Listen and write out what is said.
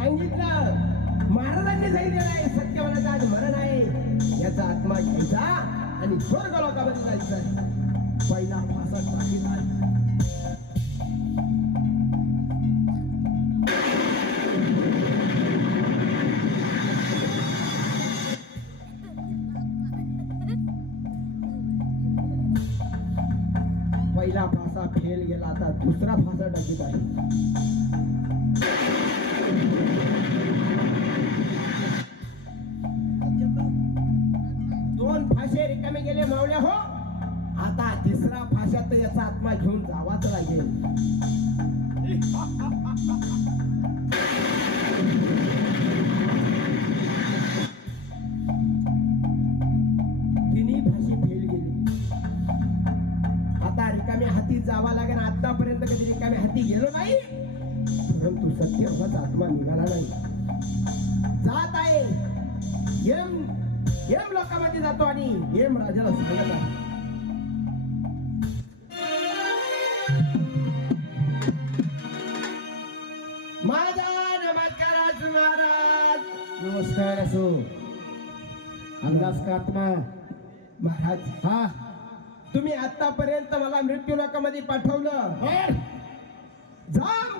सांगितलं, महाराजांनी सांगितलेलं आहे, सत्यवनाचं आज मरण आहे, याचा आत्मा घ्यायचा आणि स्वर्ग लोकांमध्ये जायचं. पहिला फासा टाकीत आहे. पहिला फासा फेल गेला, आता दुसरा फासा टाकीत आहे. दोन फासे रिकामे गेले मावल्या हो, आता तिसरा फाशात याचा आत्मा घेऊन जावाच लागेल. तिन्ही फाशी फेल गेली, आता रिकामे हाती जावा लागेल. आतापर्यंत कधी रिकामे हाती गेलो नाही, परंतु सत्यवनाचा आत्मा निघाला नाही. जात आहे, यम लोकांमध्ये जातो आणि यम राजाला सांगत आहे, माझा नमस्कार असो महाराज. नमस्कार असो. अंदाज का आत्मा महाराज, हा तुम्ही आतापर्यंत मला मृत्यू लोकांमध्ये पाठवलं, जाम